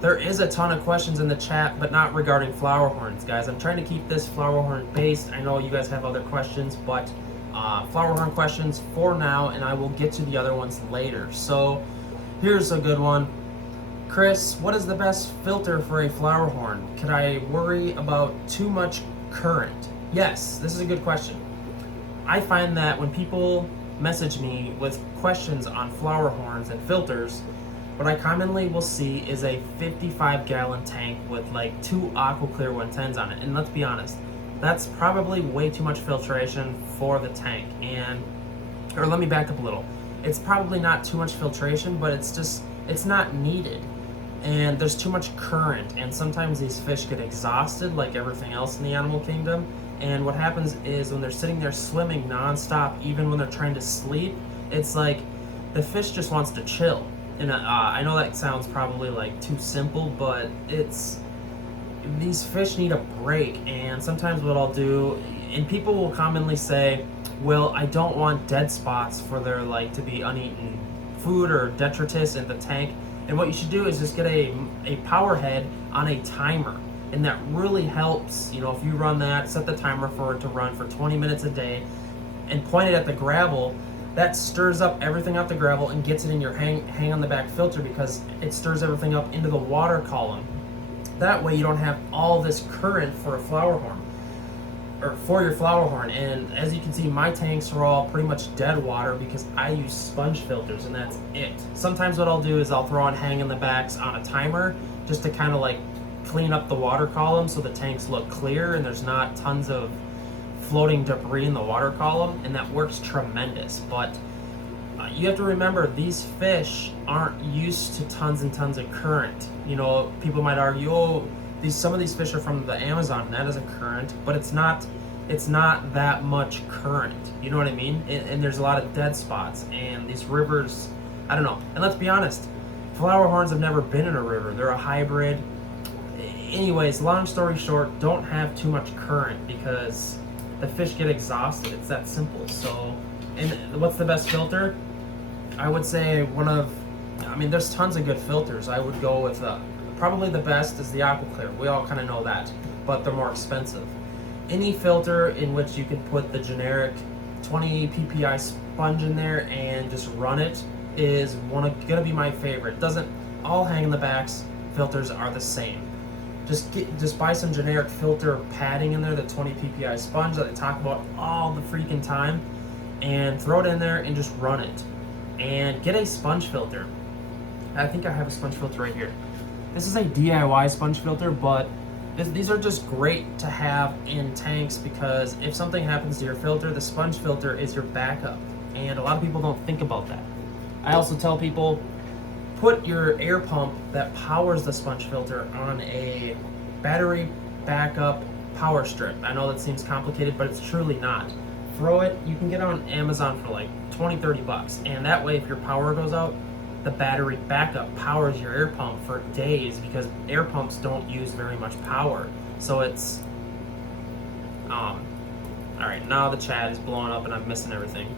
There is a ton of questions in the chat, but not regarding flower horns, guys. I'm trying to keep this flower horn based. I know you guys have other questions, but flower horn questions for now, and I will get to the other ones later. So here's a good one. Chris, what is the best filter for a flower horn? Could I worry about too much current? Yes, this is a good question. I find that when people message me with questions on flower horns and filters, what I commonly will see is a 55-gallon tank with like 2 aqua clear 110s on it. And let's be honest, that's probably way too much filtration for the tank. Or let me back up a little. It's probably not too much filtration, but it's not needed. And there's too much current, and sometimes these fish get exhausted like everything else in the animal kingdom. And what happens is when they're sitting there swimming nonstop, even when they're trying to sleep, it's like the fish just wants to chill. And I know that sounds probably like too simple, but these fish need a break. And sometimes what I'll do, and people will commonly say, well, I don't want dead spots for their like to be uneaten food or detritus in the tank. And what you should do is just get a power head on a timer. And that really helps. You know, if you run that, set the timer for it to run for 20 minutes a day and point it at the gravel, that stirs up everything out the gravel and gets it in your hang on the back filter, because it stirs everything up into the water column. That way you don't have all this current for a flower horn, or for your flower horn. And as you can see, my tanks are all pretty much dead water because I use sponge filters, and that's it. Sometimes what I'll do is I'll throw on hang in the backs on a timer just to kind of like clean up the water column so the tanks look clear and there's not tons of floating debris in the water column, and that works tremendous. But you have to remember, these fish aren't used to tons and tons of current. You know, people might argue, oh, some of these fish are from the Amazon, and that is a current, but it's not that much current. You know what I mean? And there's a lot of dead spots, and these rivers, I don't know. And let's be honest, flower horns have never been in a river. They're a hybrid. Anyways, long story short, don't have too much current because the fish get exhausted. It's that simple. So, and what's the best filter? I would say there's tons of good filters. I would go with probably the best is the aqua clear. We all kind of know that, but they're more expensive. Any filter in which you can put the generic 20 ppi sponge in there and just run it is gonna be my favorite. Doesn't all hang in the backs filters are the same. Just buy some generic filter padding in there, the 20 ppi sponge that they talk about all the freaking time, and throw it in there and just run it. And get a sponge filter. I think I have a sponge filter right here. This is a DIY sponge filter, but these are just great to have in tanks because if something happens to your filter, the sponge filter is your backup. And a lot of people don't think about that. I also tell people, put your air pump that powers the sponge filter on a battery backup power strip. I know that seems complicated, but it's truly not. Throw it, you can get it on Amazon for like 20-30 bucks. And that way, if your power goes out, the battery backup powers your air pump for days, because air pumps don't use very much power. So it's, all right, now the chat is blowing up and I'm missing everything.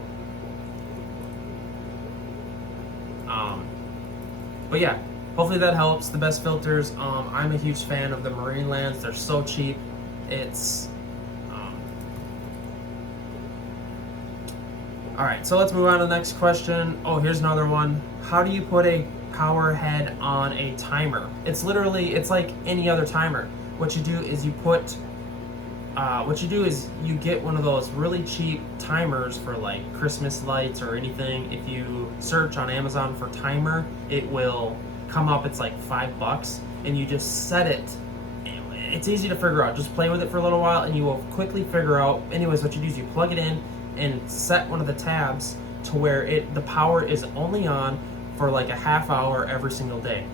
But yeah, hopefully that helps. The best filters. I'm a huge fan of the Marine Lands. They're so cheap. It's all right. So let's move on to the next question. Oh, here's another one. How do you put a power head on a timer? It's like any other timer. What you do is you get one of those really cheap timers for like Christmas lights or anything. If you search on Amazon for timer, it will come up. It's like $5, and you just set it. It's easy to figure out. Just play with it for a little while, and you will quickly figure out. Anyways, what you do is you plug it in and set one of the tabs to where the power is only on for like a half hour every single day.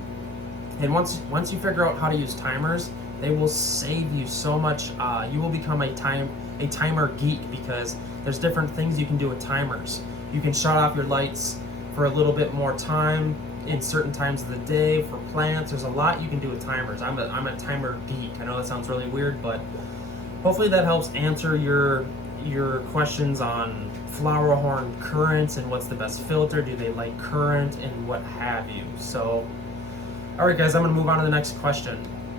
And once you figure out how to use timers, they will save you so much. You will become a timer geek, because there's different things you can do with timers. You can shut off your lights for a little bit more time in certain times of the day for plants. There's a lot you can do with timers. I'm a timer geek. I know that sounds really weird, but hopefully that helps answer your questions on flower horn currents and what's the best filter. Do they like current and what have you? So All right, guys, I'm going to move on to the next question.